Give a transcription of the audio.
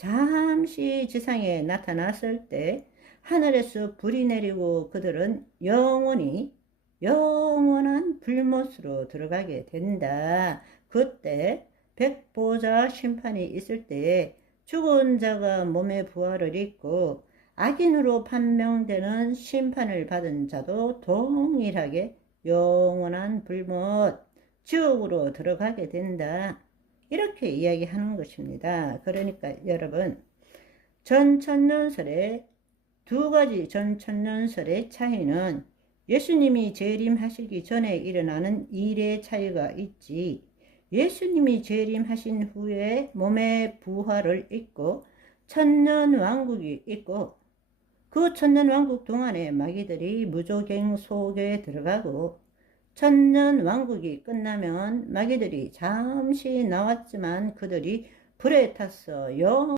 잠시 지상에 나타났을 때 하늘에서 불이 내리고 그들은 영원히 영원한 불못으로 들어가게 된다. 그때 백보자 심판이 있을 때 죽은 자가 몸에 부활을 입고 악인으로 판명되는 심판을 받은 자도 동일하게 영원한 불못 지옥으로 들어가게 된다. 이렇게 이야기하는 것입니다. 그러니까 여러분 전천년설의 두 가지 전천년설의 차이는 예수님이 재림하시기 전에 일어나는 일의 차이가 있지 예수님이 재림하신 후에 몸의 부활을 입고 천년 왕국이 있고 그 천년 왕국 동안에 마귀들이 무조갱 속에 들어가고 천년 왕국이 끝나면 마귀들이 잠시 나왔지만 그들이 불에 탔어 영